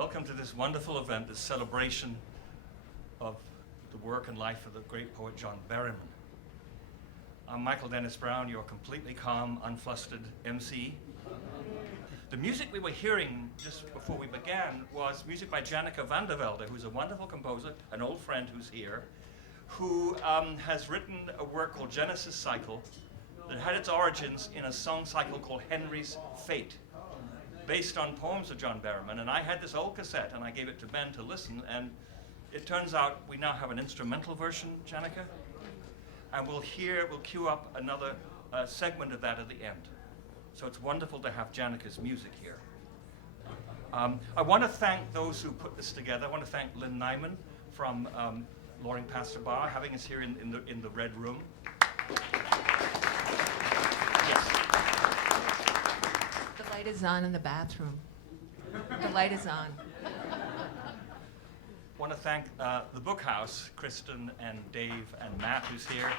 Welcome to this wonderful event, this celebration of the work and life of the great poet John Berryman. I'm Michael Dennis Brown, your completely calm, unflustered MC. The music we were hearing just before we began was music by Janneke van der Velde, who's a wonderful composer, an old friend who's here, who has written a work called Genesis Cycle that had its origins in a song cycle called Henry's Fate, based on poems of John Berryman. And I had this old cassette and I gave it to Ben to listen, and it turns out we now have an instrumental version, Janneke, and we'll cue up another segment of that at the end. So it's wonderful to have Janneke's music here. I want to thank those who put this together. I want to thank Lynn Nyman from Loring Pastor Bar, having us here in the Red Room. Yes. The light is on in the bathroom. The light is on. Want to thank the Book House, Kristen and Dave and Matt, who's here.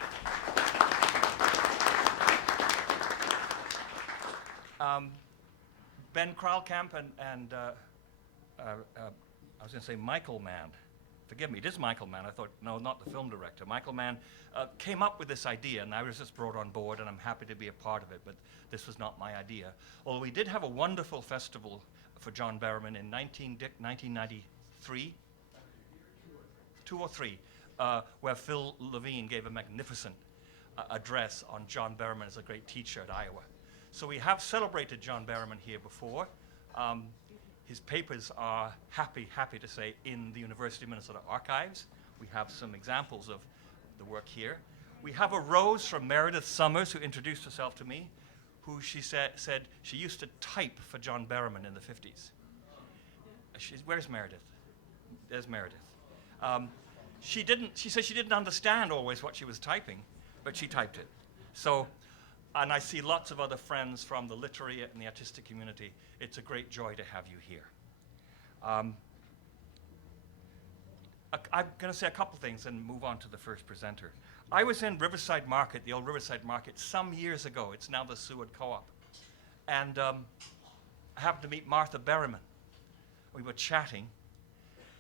Ben Kralkamp and I was going to say Michael Mann. Forgive me, it is Michael Mann. I thought, no, not the film director. Michael Mann came up with this idea, and I was just brought on board, and I'm happy to be a part of it, but this was not my idea. Although we did have a wonderful festival for John Berryman in 1993, 2 or 3, where Phil Levine gave a magnificent address on John Berryman as a great teacher at Iowa. So we have celebrated John Berryman here before. His papers are, happy to say, in the University of Minnesota archives. We have some examples of the work here. We have a rose from Meredith Summers, who introduced herself to me, who she said she used to type for John Berryman in the 50s. Where's Meredith? There's Meredith. She said she didn't understand always what she was typing, but she typed it. So, and I see lots of other friends from the literary and the artistic community. It's a great joy to have you here. I'm going to say a couple things and move on to the first presenter. I was in Riverside Market, the old Riverside Market, some years ago. It's now the Seward Co-op. And I happened to meet Martha Berryman. We were chatting.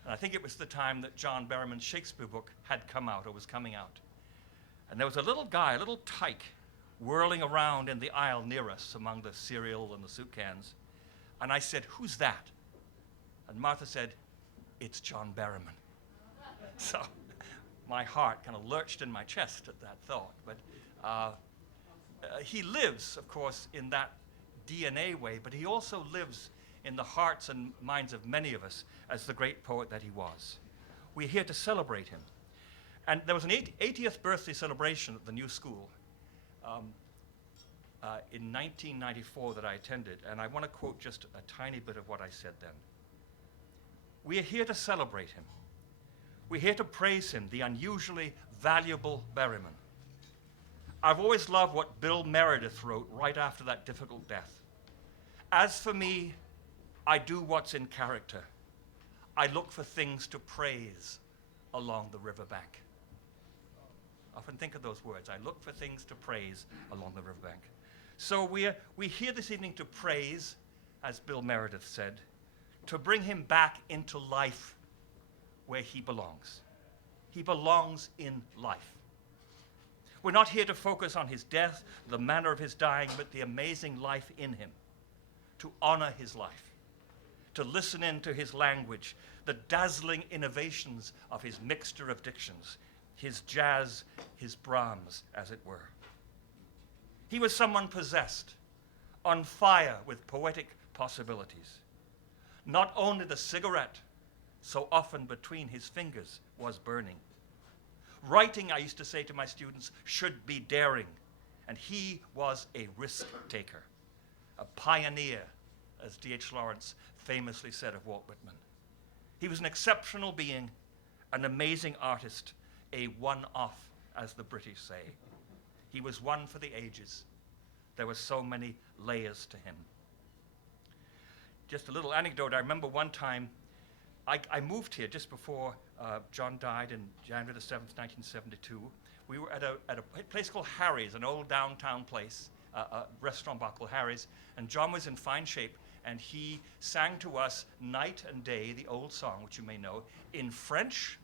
And I think it was the time that John Berryman's Shakespeare book had come out or was coming out. And there was a little guy, a little tyke, whirling around in the aisle near us among the cereal and the soup cans. And I said, "Who's that?" And Martha said, "It's John Berryman." So my heart kind of lurched in my chest at that thought. But he lives, of course, in that DNA way, but he also lives in the hearts and minds of many of us as the great poet that he was. We're here to celebrate him. And there was an 80th birthday celebration at the new school in 1994 that I attended, and I want to quote just a tiny bit of what I said then. "We are here to celebrate him. We're here to praise him, the unusually valuable Berryman. I've always loved what Bill Meredith wrote right after that difficult death. As for me, I do what's in character. I look for things to praise along the riverbank." Often think of those words. I look for things to praise along the riverbank. So we're here this evening to praise, as Bill Meredith said, to bring him back into life where he belongs. He belongs in life. We're not here to focus on his death, the manner of his dying, but the amazing life in him, to honor his life, to listen in to his language, the dazzling innovations of his mixture of dictions, his jazz, his Brahms, as it were. He was someone possessed, on fire with poetic possibilities. Not only the cigarette, so often between his fingers, was burning. Writing, I used to say to my students, should be daring, and he was a risk taker, a pioneer, as D.H. Lawrence famously said of Walt Whitman. He was an exceptional being, an amazing artist, a one-off, as the British say. He was one for the ages. There were so many layers to him. Just a little anecdote. I remember one time, I moved here just before John died in January the 7th, 1972. We were at a place called Harry's, an old downtown place, Restaurant Buckle Harry's, and John was in fine shape, and he sang to us Night and Day, the old song, which you may know, in French.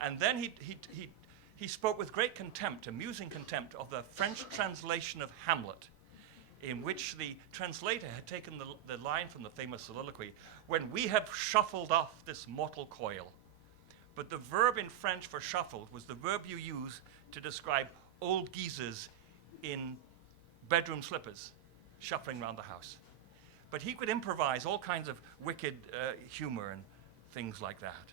And then he spoke with great contempt, amusing contempt, of the French translation of Hamlet, in which the translator had taken the line from the famous soliloquy, "When we have shuffled off this mortal coil." But the verb in French for shuffled was the verb you use to describe old geezers in bedroom slippers shuffling around the house. But he could improvise all kinds of wicked humor and things like that.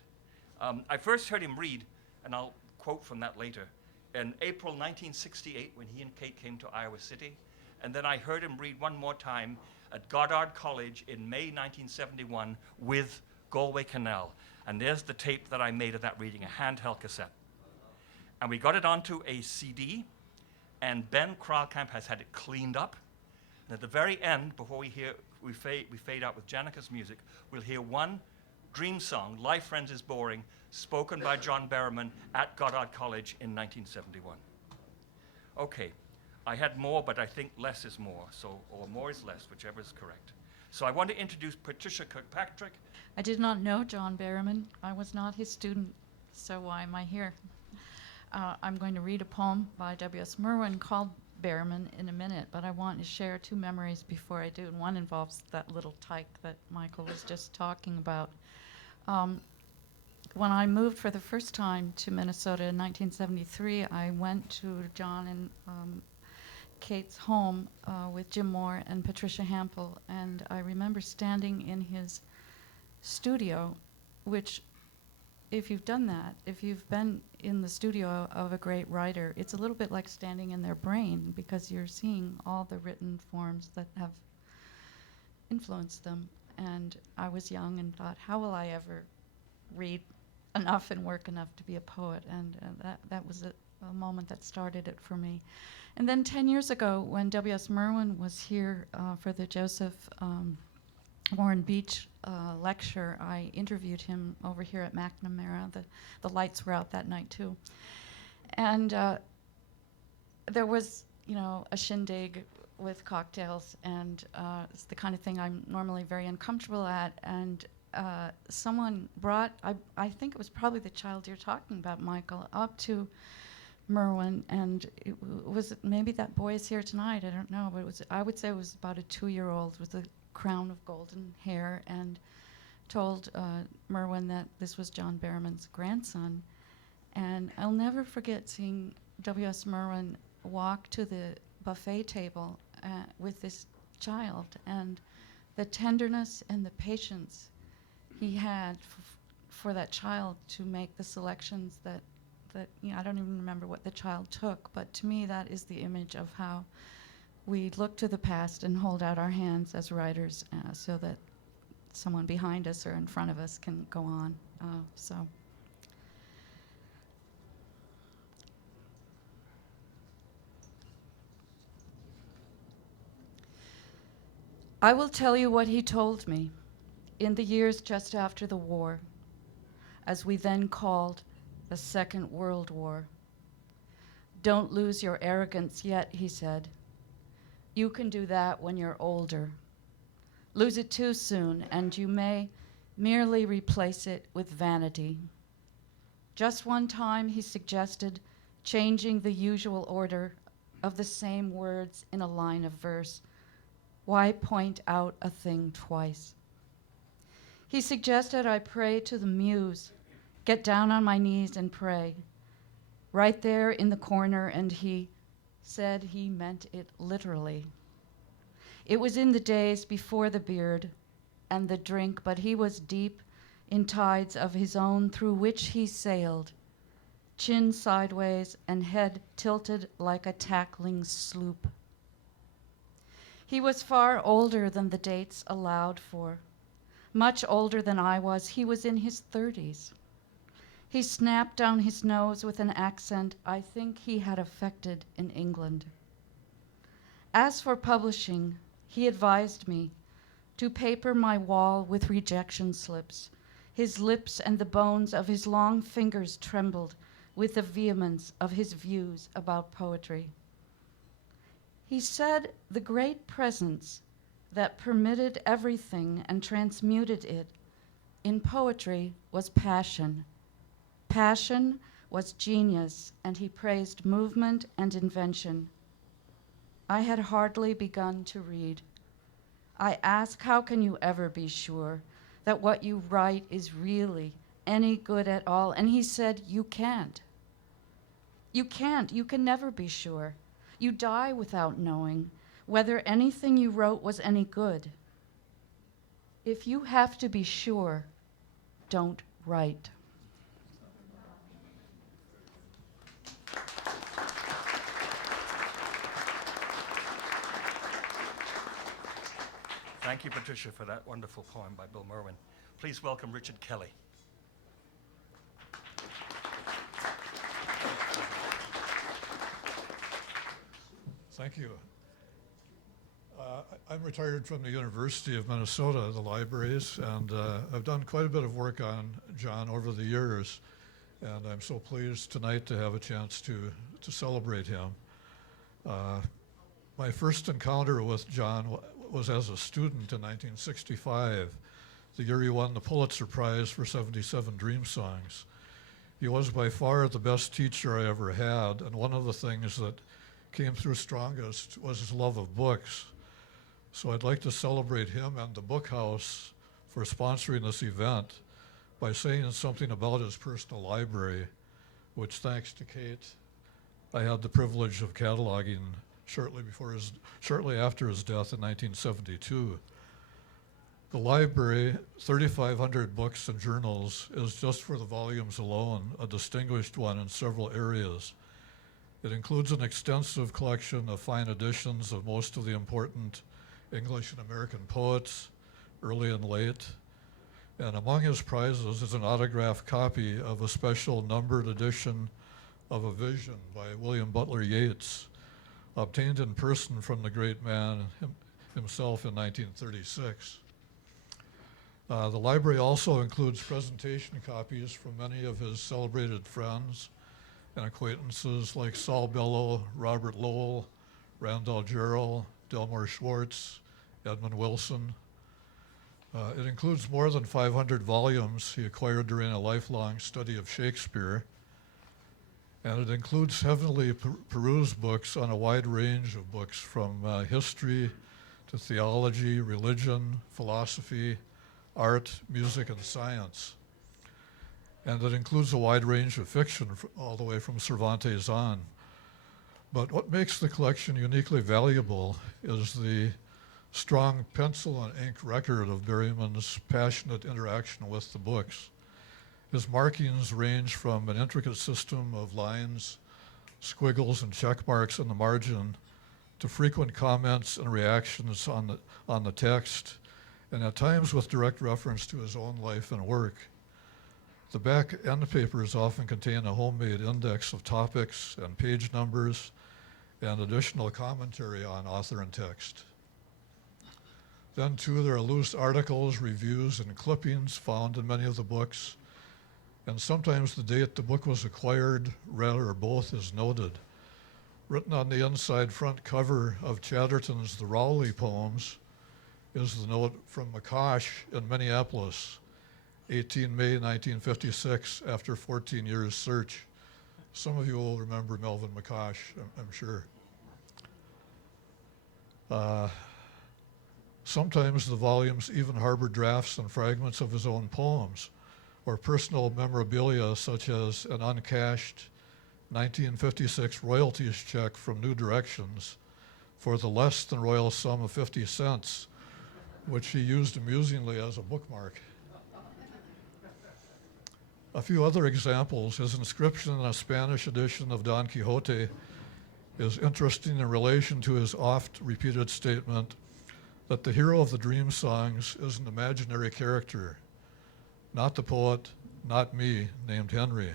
I first heard him read, and I'll quote from that later, in April 1968 when he and Kate came to Iowa City. And then I heard him read one more time at Goddard College in May 1971 with Galway Canal. And there's the tape that I made of that reading, a handheld cassette. And we got it onto a CD, and Ben Kralkamp has had it cleaned up. And at the very end, before we fade out with Janica's music, we'll hear one dream song, Life Friends is Boring, spoken by John Berryman at Goddard College in 1971. Okay, I had more, but I think less is more, or more is less, whichever is correct. So I want to introduce Patricia Kirkpatrick. I did not know John Berryman. I was not his student, so why am I here? I'm going to read a poem by W.S. Merwin called Berryman in a minute, but I want to share two memories before I do, and one involves that little tyke that Michael was just talking about. When I moved for the first time to Minnesota in 1973, I went to John and Kate's home with Jim Moore and Patricia Hampel, and I remember standing in his studio, which, if you've done that, if you've been in the studio of a great writer, it's a little bit like standing in their brain, because you're seeing all the written forms that have influenced them. And I was young and thought, how will I ever read enough and work enough to be a poet? And that was a moment that started it for me. And then 10 years ago, when W.S. Merwin was here for the Joseph Warren Beach lecture, I interviewed him over here at McNamara. The lights were out that night too. And there was, a shindig with cocktails, and it's the kind of thing I'm normally very uncomfortable at. And someone brought, I think it was probably the child you're talking about, Michael, up to Merwin, and was maybe that boy is here tonight, I don't know, but I would say it was about a 2-year-old with a crown of golden hair, and told Merwin that this was John Berryman's grandson. And I'll never forget seeing W.S. Merwin walk to the buffet table with this child, and the tenderness and the patience he had for that child to make the selections that I don't even remember what the child took, but to me that is the image of how we look to the past and hold out our hands as writers so that someone behind us or in front of us can go on. I will tell you what he told me in the years just after the war, as we then called the Second World War. Don't lose your arrogance yet, he said. You can do that when you're older. Lose it too soon, and you may merely replace it with vanity. Just one time, he suggested changing the usual order of the same words in a line of verse. Why point out a thing twice? He suggested I pray to the muse, get down on my knees and pray. Right there in the corner, and he said he meant it literally. It was in the days before the beard and the drink, but he was deep in tides of his own through which he sailed, chin sideways and head tilted like a tackling sloop. He was far older than the dates allowed for, much older than I was. He was in his 30s. He snapped down his nose with an accent I think he had affected in England. As for publishing, he advised me to paper my wall with rejection slips. His lips and the bones of his long fingers trembled with the vehemence of his views about poetry. He said the great presence that permitted everything and transmuted it in poetry was passion. Passion was genius, and he praised movement and invention. I had hardly begun to read. I asked, how can you ever be sure that what you write is really any good at all? And he said, you can't. You can't. You can never be sure. You die without knowing whether anything you wrote was any good. If you have to be sure, don't write. Thank you, Patricia, for that wonderful poem by Bill Merwin. Please welcome Richard Kelly. Thank you. I'm retired from the University of Minnesota, the libraries, and I've done quite a bit of work on John over the years, and I'm so pleased tonight to have a chance to celebrate him. My first encounter with John was as a student in 1965, the year he won the Pulitzer Prize for 77 Dream Songs. He was by far the best teacher I ever had, and one of the things that came through strongest was his love of books. So I'd like to celebrate him and the Book House for sponsoring this event by saying something about his personal library, which, thanks to Kate, I had the privilege of cataloging shortly after his death in 1972. The library, 3,500 books and journals, is just for the volumes alone a distinguished one in several areas. It includes an extensive collection of fine editions of most of the important English and American poets, early and late. And among his prizes is an autographed copy of a special numbered edition of A Vision by William Butler Yeats, obtained in person from the great man himself in 1936. The library also includes presentation copies from many of his celebrated friends and acquaintances like Saul Bellow, Robert Lowell, Randall Jarrell, Delmore Schwartz, Edmund Wilson. It includes more than 500 volumes he acquired during a lifelong study of Shakespeare, and it includes heavily perused books on a wide range of books from history to theology, religion, philosophy, art, music, and science. And it includes a wide range of fiction all the way from Cervantes on. But what makes the collection uniquely valuable is the strong pencil and ink record of Berryman's passionate interaction with the books. His markings range from an intricate system of lines, squiggles, and check marks on the margin to frequent comments and reactions on the text, and at times with direct reference to his own life and work. The back end papers often contain a homemade index of topics and page numbers and additional commentary on author and text. Then, too, there are loose articles, reviews, and clippings found in many of the books, and sometimes the date the book was acquired, read, or both is noted. Written on the inside front cover of Chatterton's The Rowley Poems is the note from McCosh in Minneapolis, 18 May 1956, after 14 years' search. Some of you will remember Melvin McCosh, I'm sure. Sometimes the volumes even harbor drafts and fragments of his own poems, or personal memorabilia such as an uncashed 1956 royalties check from New Directions for the less than royal sum of 50 cents, which he used amusingly as a bookmark. A few other examples: his inscription in a Spanish edition of Don Quixote is interesting in relation to his oft-repeated statement that the hero of the dream songs is an imaginary character, not the poet, not me, named Henry.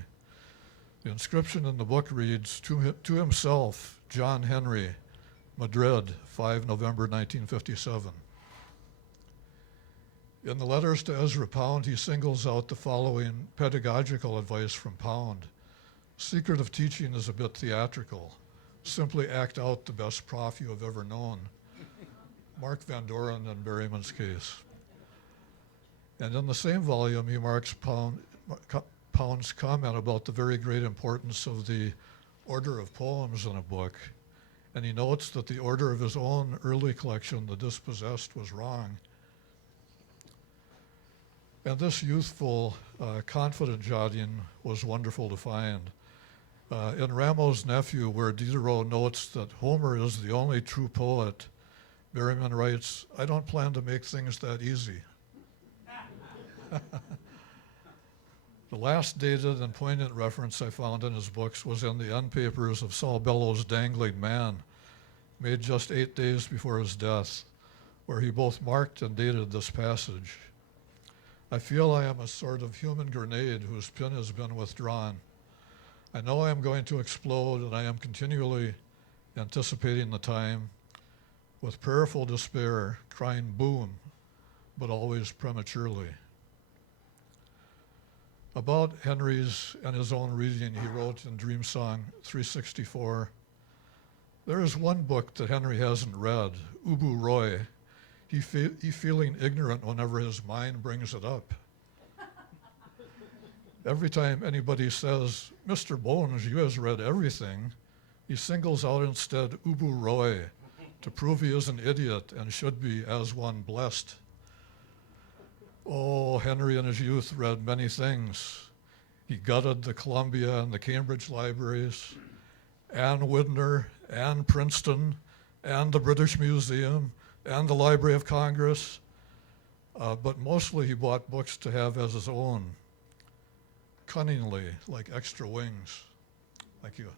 The inscription in the book reads, to himself, John Henry, Madrid, 5 November 1957. In the letters to Ezra Pound, he singles out the following pedagogical advice from Pound. Secret of teaching is a bit theatrical. simply act out the best prof you have ever known. Mark Van Doren in Berryman's case. And in the same volume, he marks Pound's comment about the very great importance of the order of poems in a book. And he notes that the order of his own early collection, The Dispossessed, was wrong. And this youthful, confident jotting was wonderful to find. In Rameau's Nephew, where Diderot notes that Homer is the only true poet, Berryman writes, "I don't plan to make things that easy." The last dated and poignant reference I found in his books was in the end papers of Saul Bellow's Dangling Man, made just 8 days before his death, where he both marked and dated this passage. "I feel I am a sort of human grenade whose pin has been withdrawn. I know I am going to explode, and I am continually anticipating the time, with prayerful despair, crying boom, but always prematurely." About Henry's and his own reading, he wrote in Dream Song 364, "There is one book that Henry hasn't read, Ubu Roy. He feeling ignorant whenever his mind brings it up. Every time anybody says, 'Mr. Bones, you has read everything,' he singles out instead Ubu Roy to prove he is an idiot and should be, as one, blessed." Oh, Henry in his youth read many things. He gutted the Columbia and the Cambridge libraries, Ann Widner, and Princeton, and the British Museum, and the Library of Congress, but mostly he bought books to have as his own, cunningly, like extra wings. Thank you.